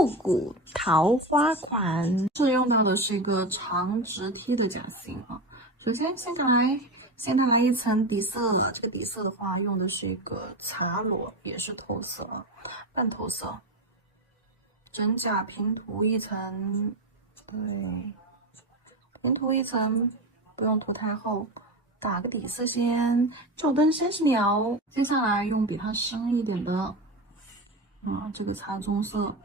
复古桃花款。这用到的是一个长直梯的夹心啊。首先先拿来一层底色，这个底色的话用的是一个茶裸，也是透色啊，半透色。整甲平涂一层，对，平涂一层，不用涂太厚。打个底色先，照灯30秒。接下来用比它深一点的，这个茶棕色，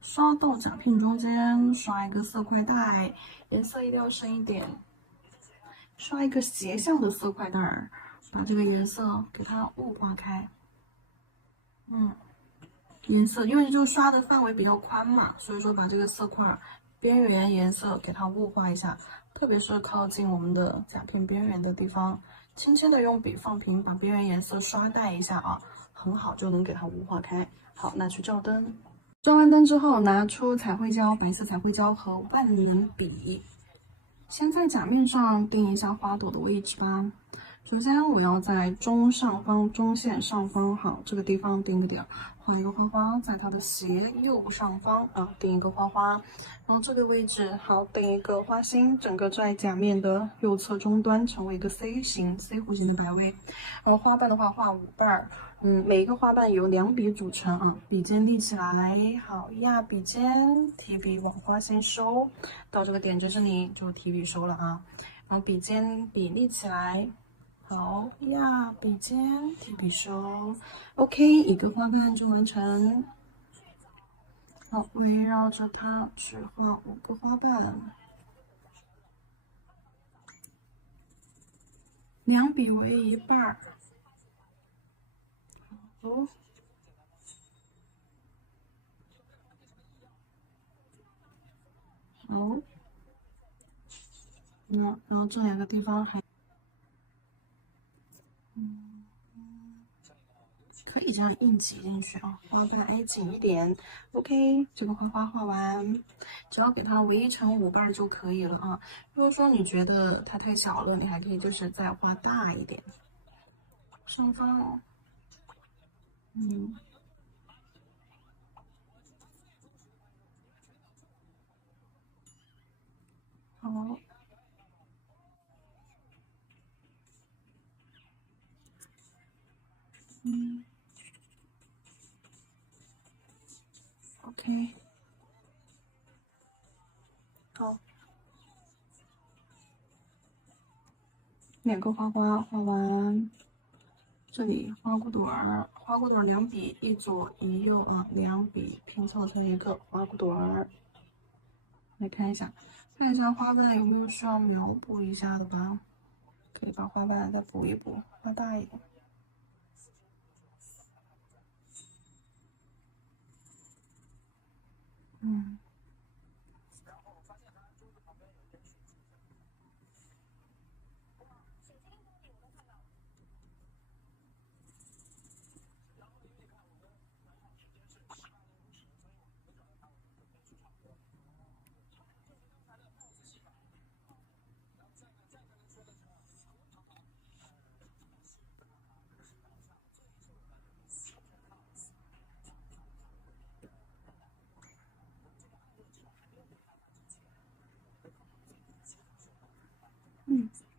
刷到甲片中间，刷一个色块带，颜色一定要深一点。刷一个斜向的色块带儿，把这个颜色给它雾化开。颜色因为就刷的范围比较宽嘛，所以说把这个色块边缘颜色给它雾化一下，特别是靠近我们的甲片边缘的地方，轻轻的用笔放平，把边缘颜色刷淡一下啊，很好就能给它雾化开。好，拿去照灯。照完灯之后，拿出彩绘胶、白色彩绘胶和万能笔，先在甲面上定一下花朵的位置吧。首先，我要在中上方、中线上方，好，这个地方定个点，画一个花花，在它的斜右上方定一个花花，然后这个位置好定一个花心，整个在甲面的右侧中端成为一个 C 型、C 弧形的摆位。然后花瓣的话画5瓣儿，每一个花瓣由2笔组成啊，笔尖立起来，好压笔尖，提笔往花心收，到这个点就是你就提笔收了啊，然后笔尖笔立起来。好，压笔尖，提笔收 ，OK，一个花瓣就完成。好，围绕着它去画5个花瓣，2笔为1瓣儿。好，好，然后这2个地方还。可以这样硬挤进去啊，花瓣紧一点。OK，这个花花画完，只要给它围成5瓣就可以了啊。如果说你觉得它太小了，你还可以就是再画大一点。上方，好，OK，好，2个花花画完，这里花骨朵儿，花骨朵儿2笔，一左一右啊，2笔拼凑成一个花骨朵儿。来看一下花瓣有没有需要描补一下的吧？可以把花瓣再补一补，画大一点。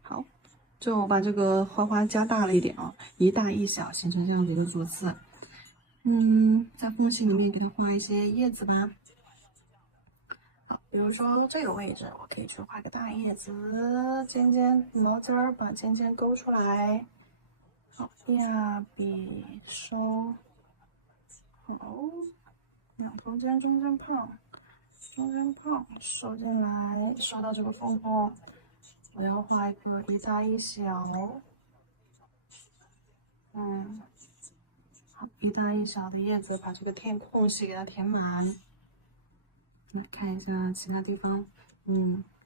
好，就我把这个花花加大了一点啊，一大一小形成这样的一个座次。在缝隙里面给它画一些叶子吧。好，比如说这个位置，我可以去画个大叶子，尖尖毛尖儿把尖尖勾出来。好，压笔收。好，两头尖，中间胖，收进来，收到这个缝缝。我要画一个一大一小，好，一大一小的叶子，把这个空隙给它填满。来看一下其他地方，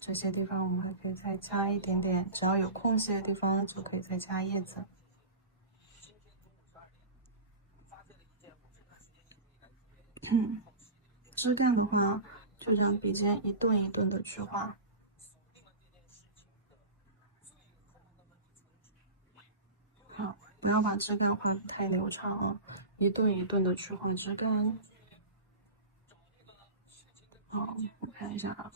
这些地方我们还可以再加一点点，只要有空隙的地方就可以再加叶子。枝干的话，就让笔尖一顿一顿的去画。好，不要把枝干画得太流畅啊，一顿一顿的去画枝干。好，我看一下啊，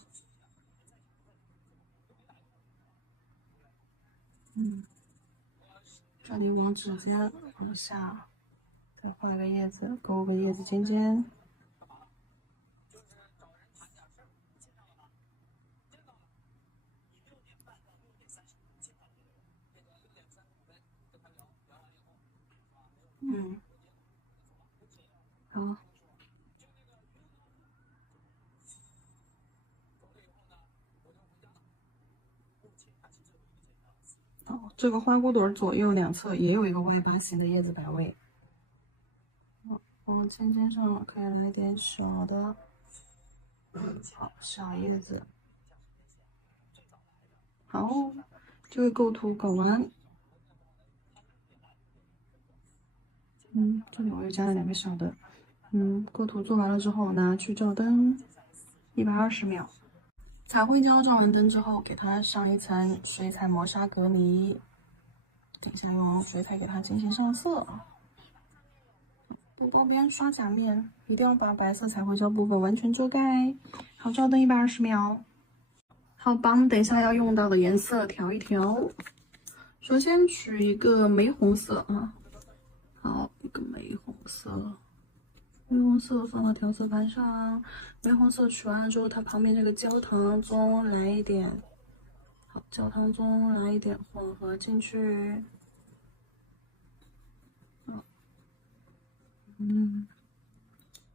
这里往指尖往下，再画个叶子，勾个叶子尖尖。好。这个花骨朵左右两侧也有一个外八形的叶子摆位。往尖尖上可以来点小的，好，小叶子。好，这个构图搞完。这里我又加了2个小的。构图做完了之后，拿去照灯，120秒。彩绘胶照完灯之后，给它上一层水彩磨砂隔离。等一下用水彩给它进行上色。多边刷甲面，一定要把白色彩绘胶部分完全遮盖。好，照灯120秒。好，把我们等一下要用到的颜色调一调。首先取一个玫红色啊，好，一个玫红色，玫红色放到调色盘上。玫红色取完了之后，它旁边这个焦糖棕来一点，好，焦糖棕来一点混合进去。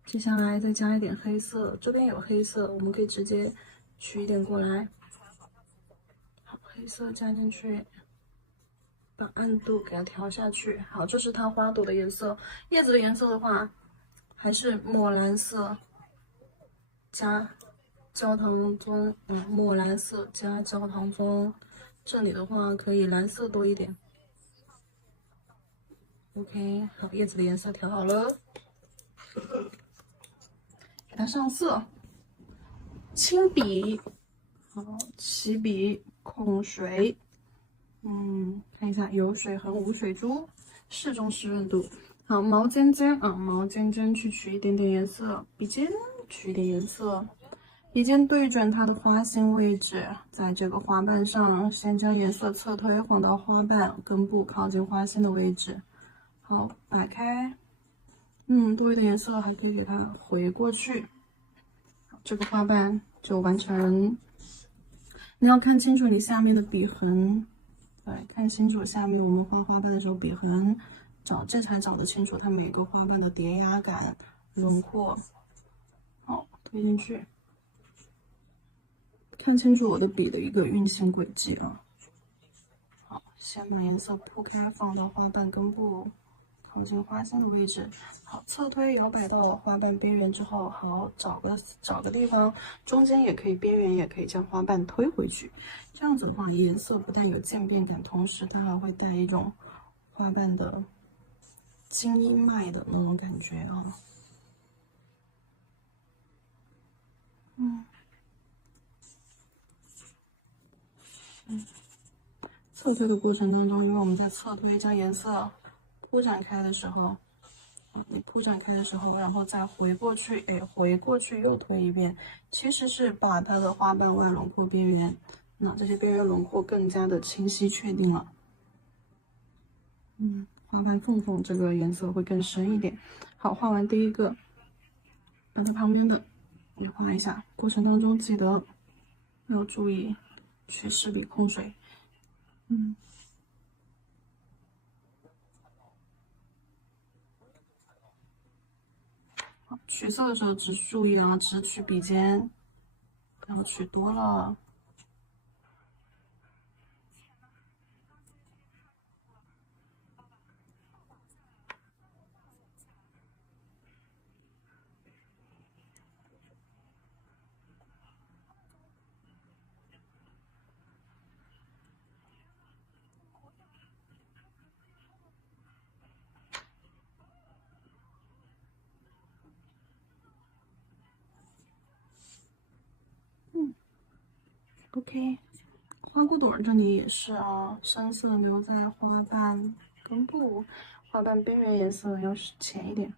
接下来再加一点黑色，这边有黑色，我们可以直接取一点过来。好，黑色加进去，把暗度给它调下去。好，这是它花朵的颜色。叶子的颜色的话，还是墨蓝色加焦糖棕，墨蓝色加焦糖棕。这里的话可以蓝色多一点。OK， 好，叶子的颜色调好了。给它上色，亲笔，好，起笔控水，看一下有水痕无水珠，适中湿润度。好，毛尖尖啊，毛尖尖去取一点点颜色，笔尖取一点颜色，笔尖对准它的花心位置，在这个花瓣上先将颜色侧推晃到花瓣根部靠近花心的位置。好，摆开。多一点颜色还可以给它回过去，这个花瓣就完成。你要看清楚你下面的笔痕，对，看清楚下面我们画花瓣的时候笔痕，这才找得清楚它每个花瓣的叠压感、轮廓。好，推进去，看清楚我的笔的一个运行轨迹啊。好，先把颜色铺开，放到花瓣根部。靠近花心的位置，好，侧推摇摆到花瓣边缘之后，好，找个地方，中间也可以，边缘也可以将花瓣推回去。这样子的话，颜色不但有渐变感，同时它还会带一种花瓣的精英脉的那种感觉啊。侧推的过程当中，因为我们在侧推将颜色铺展开的时候。你铺展开的时候，然后再回过去，回过去又推一遍，其实是把它的花瓣外轮廓边缘，那这些边缘轮廓更加的清晰确定了。花瓣缝缝这个颜色会更深一点。好，画完第一个，把它旁边的也画一下，过程当中记得要注意去湿笔控水。取色的时候只注意啊，只取笔尖，不要取多了。OK， 花骨朵这里也是啊，深色留在花瓣根部，花瓣边缘颜色要浅一点。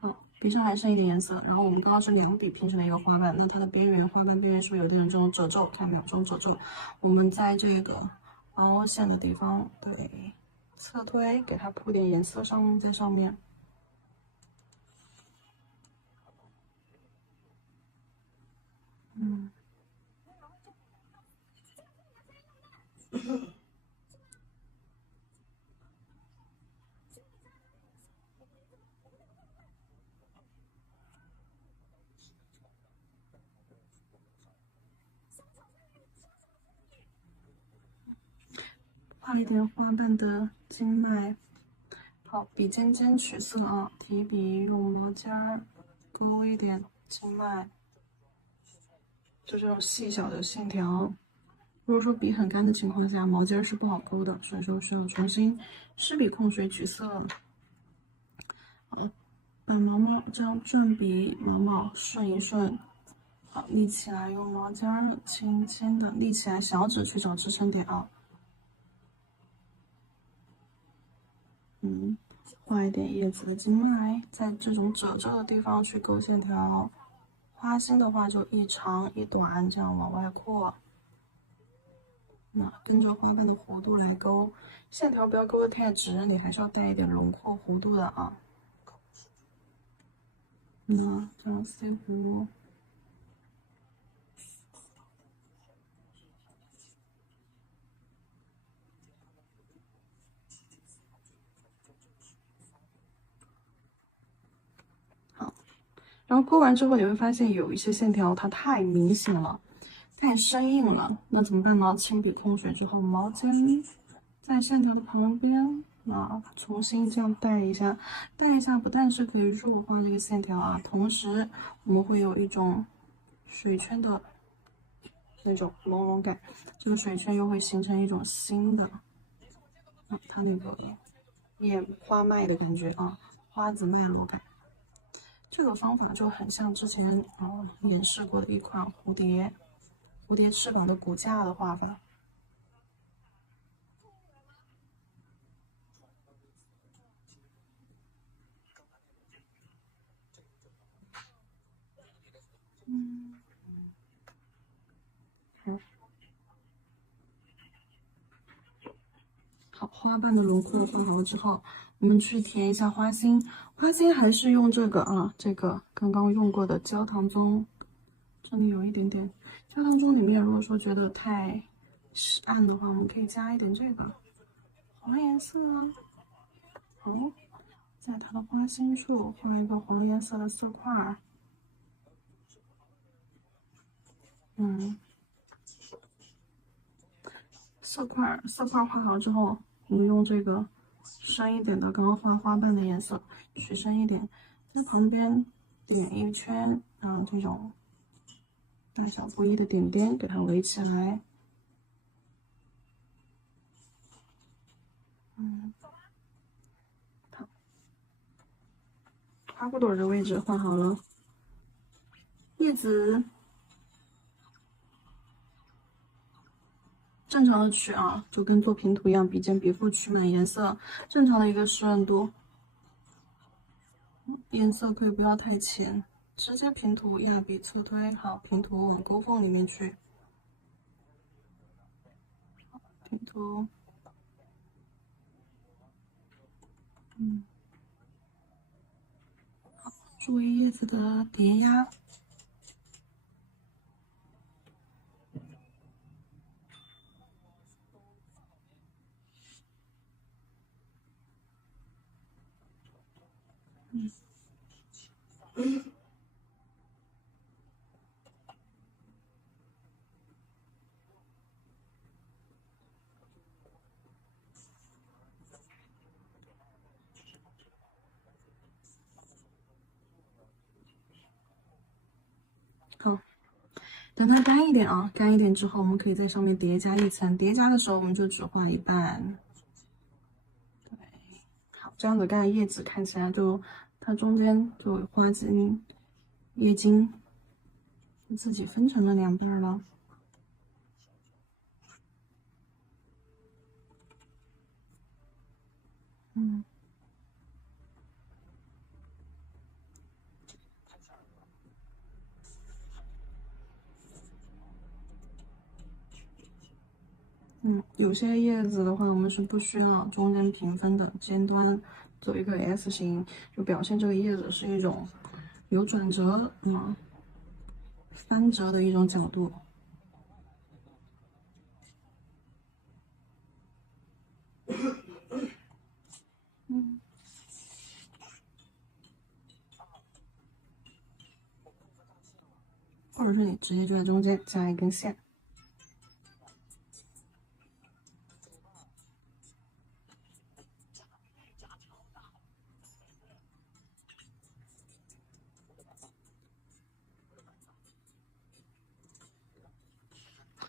好，笔上还剩一点颜色，然后我们刚刚是两笔拼成了一个花瓣，那它的边缘花瓣边缘是不是有点这种褶皱？看到没有？这种褶皱，我们在这个凹陷的地方，对，侧推给它铺点颜色在上面。画一点花瓣的经脉。好，笔尖尖取色啊，提笔用毛尖儿勾一点经脉，就这种细小的线条。如果说笔很干的情况下，毛尖是不好勾的，所以说需要重新湿笔控水取色。好，把毛毛这样转笔，毛毛顺一顺。好，立起来，用毛尖轻轻的立起来，小指去找支撑点啊。画一点叶子的经脉，在这种褶皱的地方去勾线条。花心的话就一长一短，这样往外扩。那跟着花瓣的弧度来勾，线条不要勾得太直，你还是要带一点轮廓弧度的啊。那这样塞弧。好，然后勾完之后，你会发现有一些线条它太明显了，太生硬了，那怎么办呢？轻笔控水之后，毛尖在线条的旁边，重新这样带一下，不但是可以弱化这个线条啊，同时我们会有一种水圈的那种朦胧感，这个水圈又会形成一种新的它那个花脉的感觉啊，花子脉络感。这个方法就很像之前演示过的一款蝴蝶翅膀的骨架的画法。好，花瓣的轮廓画好了之后，我们去填一下花心。花心还是用这个这个刚刚用过的焦糖棕，这里有一点点焦糖棕里面，如果说觉得太暗的话，我们可以加一点这个黄颜色啊。好，在它的花心处画一个黄颜色的色块儿。色块画好之后，我们用这个深一点的，刚刚画花瓣的颜色，取深一点，在旁边点一圈，这种大小不一的点点给它围起来。好，花骨朵的位置画好了，叶子正常的取啊，就跟做平涂一样，笔尖笔腹取满颜色，正常的一个湿润度。颜色可以不要太浅，直接平涂压笔侧推，好，平涂往勾缝里面去，平涂，注意叶子的叠压。好，等它干一点啊，干一点之后，我们可以在上面叠加一层。叠加的时候，我们就只画一半。对，好，这样子干叶子看起来就它中间就花茎、叶茎自己分成了两半了。有些叶子的话，我们是不需要中间平分的，尖端走一个 S 型，就表现这个叶子是一种有转折翻折的一种角度。或者是你直接就在中间加一根线。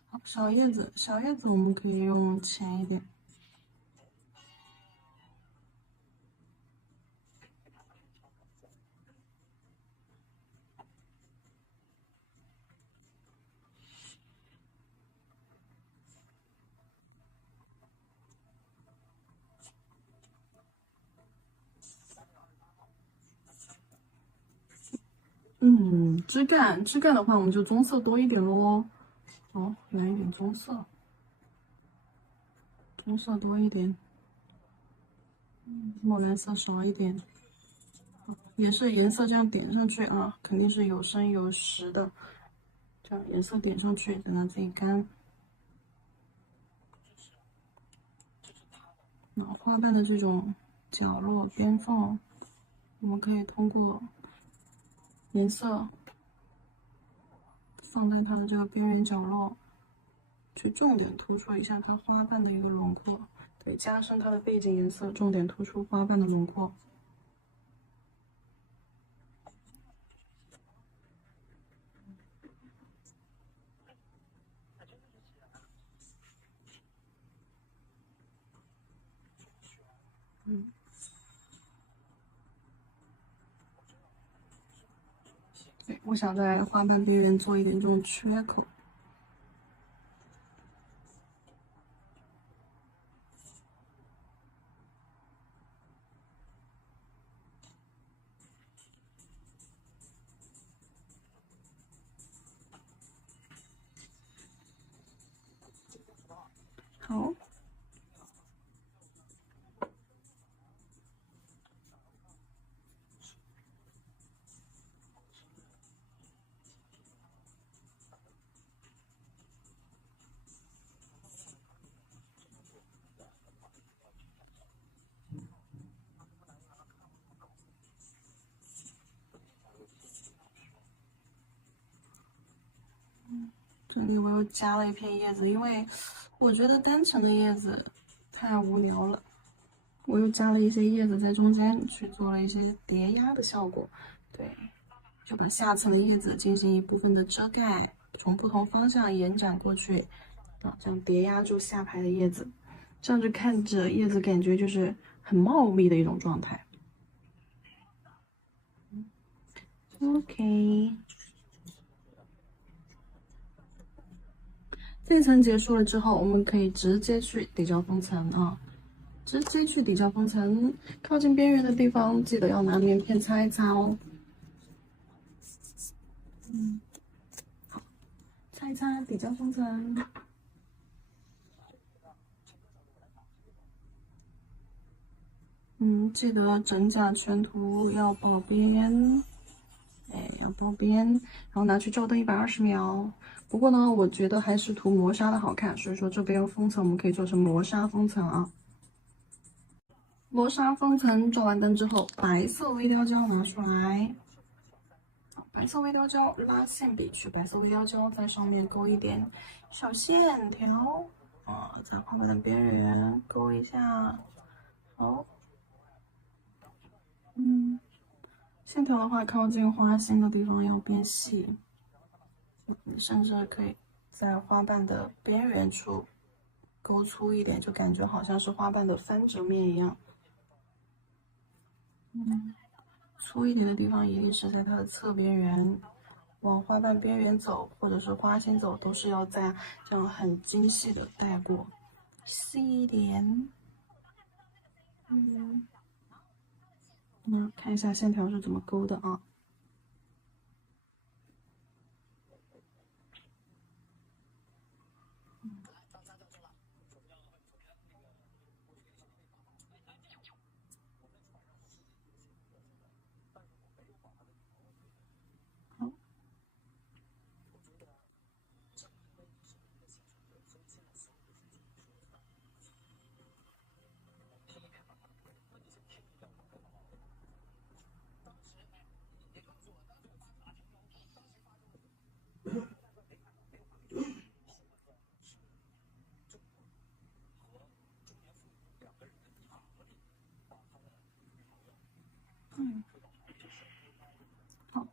好，小叶子我们可以用浅一点。枝干的话，我们就棕色多一点喽。哦，来一点棕色，棕色多一点，墨蓝色少一点。也是颜色这样点上去啊，肯定是有深有实的。这样颜色点上去，等它自己干。然后花瓣的这种角落边缝，我们可以通过颜色放在它的这个边缘角落，去重点突出一下它花瓣的一个轮廓，对，加深它的背景颜色，重点突出花瓣的轮廓。对，我想在花瓣边缘做一点这种缺口。好。这里我又加了一片叶子，因为我觉得单层的叶子太无聊了，我又加了一些叶子在中间，去做了一些叠压的效果。对，就把下层的叶子进行一部分的遮盖，从不同方向延展过去，啊，这样叠压住下排的叶子，这样就看着叶子感觉就是很茂密的一种状态。OK。这层结束了之后，我们可以直接去底胶封层啊，直接去底胶封层，靠近边缘的地方记得要拿棉片擦一擦哦。好，擦一擦底胶封层。记得整甲全涂要爆边，哎，要爆边，然后拿去照灯120秒。不过呢，我觉得还是涂磨砂的好看，所以说这边封层我们可以做成磨砂封层啊。磨砂封层照完灯之后，白色微雕胶拿出来，白色微雕胶拉线笔去白色微雕胶在上面勾一点小线条啊，在花瓣的边缘勾一下。好，线条的话靠近花心的地方要变细，甚至可以在花瓣的边缘处勾粗一点，就感觉好像是花瓣的翻折面一样。粗一点的地方也一直在它的侧边缘，往花瓣边缘走，或者是花心走，都是要在这样很精细的带过，细一点。看一下线条是怎么勾的啊？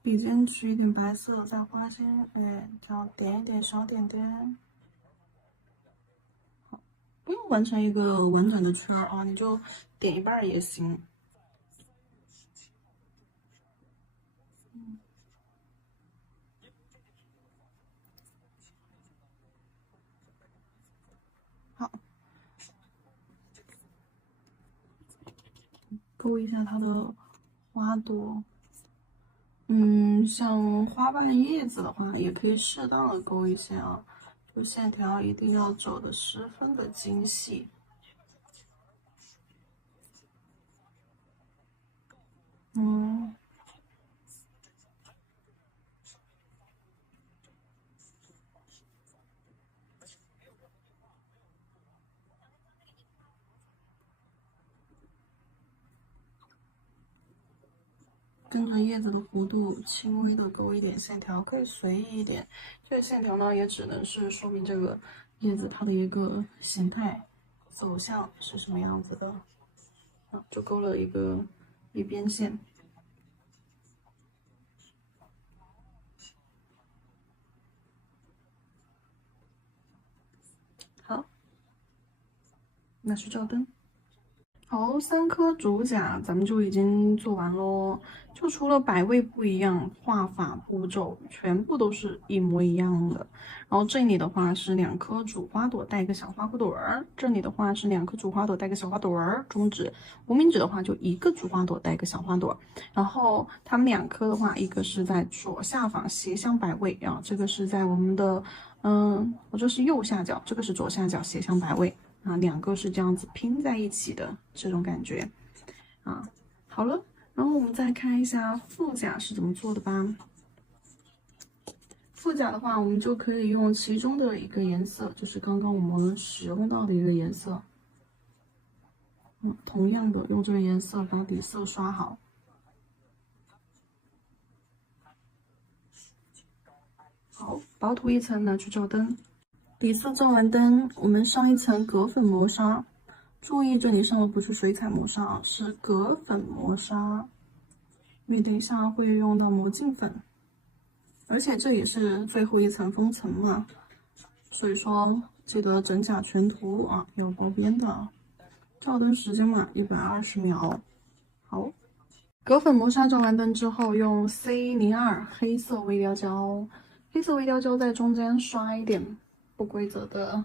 笔尖取一点白色，在花心，哎，这样点一点小点点。好，不用完成一个完整的圈儿啊，你就点一半儿也行。好，勾一下它的花朵。像花瓣叶子的话，也可以适当的勾一些啊，就线条一定要走的十分的精细。跟着叶子的弧度，轻微的勾一点线条，可以随意一点。这个线条呢，也只能是说明这个叶子它的一个形态走向是什么样子的。啊，就勾了一个一边线。好，那去照灯。好，3颗主甲咱们就已经做完喽。就除了摆位不一样，画法步骤全部都是一模一样的。然后这里的话是2颗主花朵带一个小花骨朵儿，这里的话是2颗主花朵带个小花朵儿。中指、无名指的话就1个主花朵带一个小花朵。然后它们2颗的话，一个是在左下方斜向摆位啊，这个是在我们的我这是右下角，这个是左下角斜向摆位。啊，2个是这样子拼在一起的这种感觉啊。好了，然后我们再看一下腹甲是怎么做的吧。腹甲的话，我们就可以用其中的一个颜色，就是刚刚我们使用到的一个颜色。同样的用这个颜色把底色刷好。好，薄涂一层拿去照灯。底色照完灯，我们上一层隔粉磨砂。注意这里上的不是水彩磨砂，是隔粉磨砂，因为等一下会用到魔镜粉，而且这也是最后一层封层嘛，所以说记得整甲全涂啊，要包边的。照灯时间嘛，120秒。好，隔粉磨砂照完灯之后，用 C02黑色微雕胶，黑色微雕胶在中间刷一点不规则的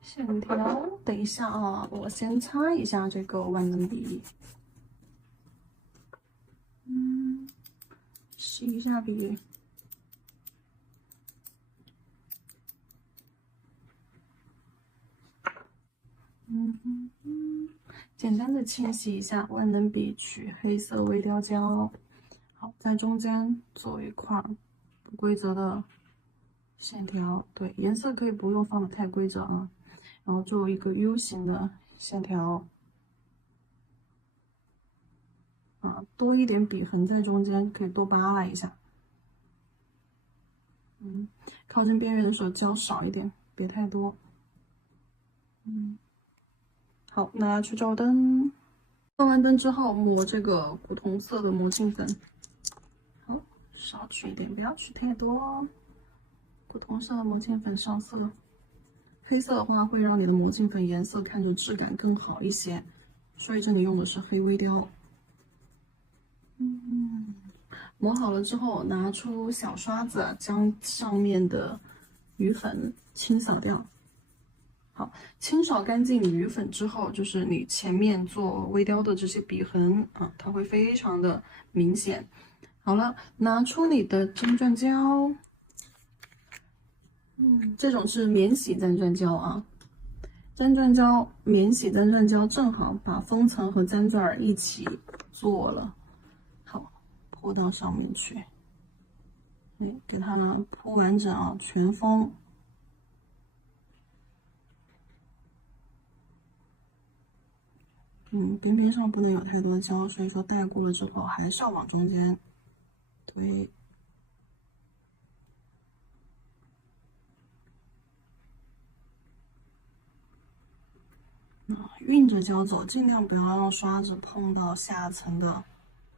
线条。等一下啊，我先擦一下这个万能笔，洗一下笔。简单的清洗一下，万能笔取黑色微雕胶。好，在中间做一块不规则的线条，对，颜色可以不用放的太规则啊。然后做一个 U 型的线条，啊，多一点笔痕在中间，可以多扒拉一下。靠近边缘的时候胶少一点，别太多。好，拿去照灯。照完灯之后，抹这个古铜色的魔镜粉。好，少取一点，不要取太多哦。古铜色的魔镜粉上色，黑色的话会让你的魔镜粉颜色看着质感更好一些，所以这里用的是黑微雕。磨好了之后，拿出小刷子，将上面的余粉清扫掉。好，清扫干净余粉之后，就是你前面做微雕的这些笔痕啊，它会非常的明显。好了，拿出你的粘钻胶，这种是免洗粘钻胶啊。粘钻胶，免洗粘钻胶正好把封层和粘钻一起做了。好，铺到上面去，给它铺完整啊，全封。边边上不能有太多胶，所以说带过了之后还是要往中间推。晕着胶走，尽量不要让刷子碰到下层的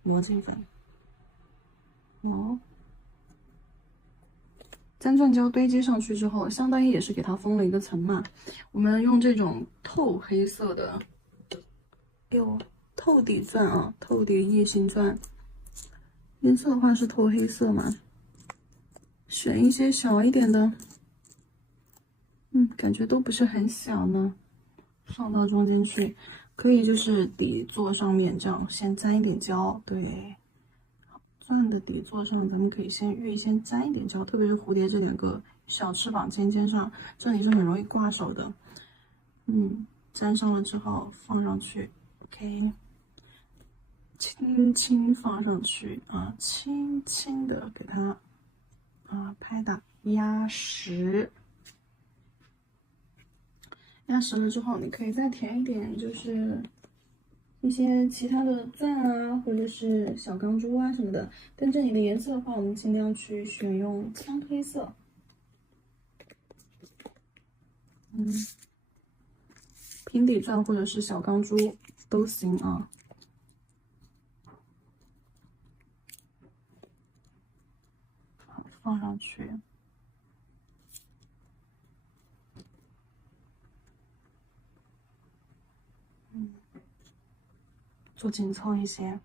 魔镜粉。哦，粘钻胶堆积上去之后，相当于也是给它封了一个层嘛。我们用这种透黑色的，透底钻啊，透底液晶钻，颜色的话是透黑色嘛，选一些小一点的，感觉都不是很小呢，放到中间去，可以就是底座上面这样先沾一点胶，对。钻的底座上，咱们可以先沾一点胶，特别是蝴蝶这两个小翅膀尖尖上，这里是很容易挂手的。沾上了之后放上去 ，OK， 轻轻放上去啊，轻轻的给它拍打压实。压实了之后，你可以再填一点，就是一些其他的钻啊，或者是小钢珠啊什么的。但这里的颜色的话，我们尽量去选用枪黑色。平底钻或者是小钢珠都行啊。好，放上去。做紧凑一些。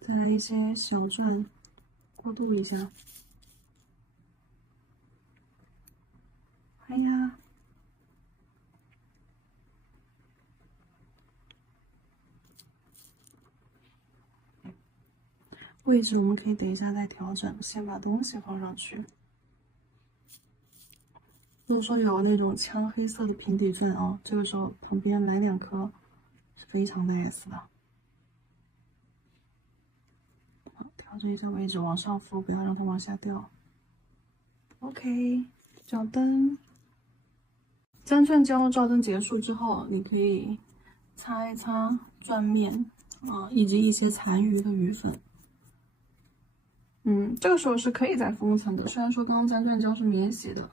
再来一些小钻，过渡一下。哎呀，位置我们可以等一下再调整，先把东西放上去。如果说有那种枪黑色的平底钻啊，这个时候旁边来2颗是非常 nice 的。好，调整一下位置，往上浮，不要让它往下掉。OK， 照灯。粘钻胶照灯结束之后，你可以擦一擦钻面以及一些残余的余粉。这个时候是可以再封层的，虽然说刚刚粘钻胶是免洗的，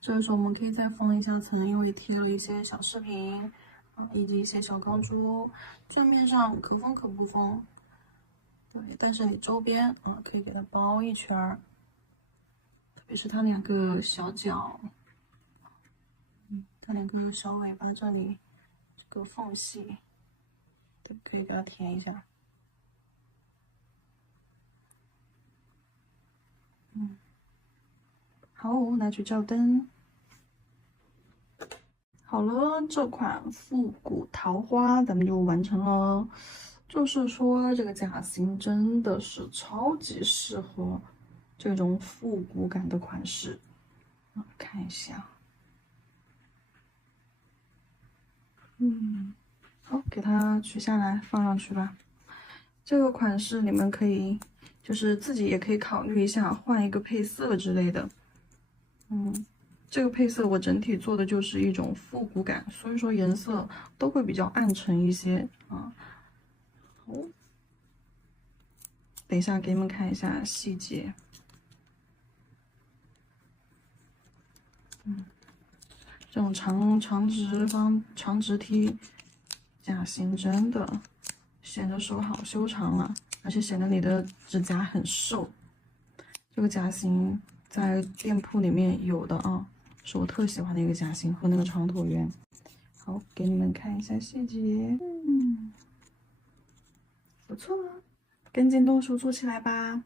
这个时候我们可以再封一下层，因为贴了一些小饰品以及一些小钢珠，钻面上可封可不封。对，但是你周边可以给它包一圈儿，特别是它2个小角，它2个小尾巴这里这个缝隙，对，可以给它填一下。好，拿去照灯。好了，这款复古桃花咱们就完成了。就是说，这个假型真的是超级适合这种复古感的款式。看一下，好，给它取下来放上去吧。这个款式你们可以就是自己也可以考虑一下，换一个配色之类的。这个配色我整体做的就是一种复古感，所以说颜色都会比较暗沉一些啊。好，等一下给你们看一下细节。这种长直梯假型真的显得手好修长了，而且显得你的指甲很瘦。这个假型在店铺里面有的啊，是我特喜欢的一个假型和那个长椭圆。好，给你们看一下细节，不错，跟紧动手做起来吧。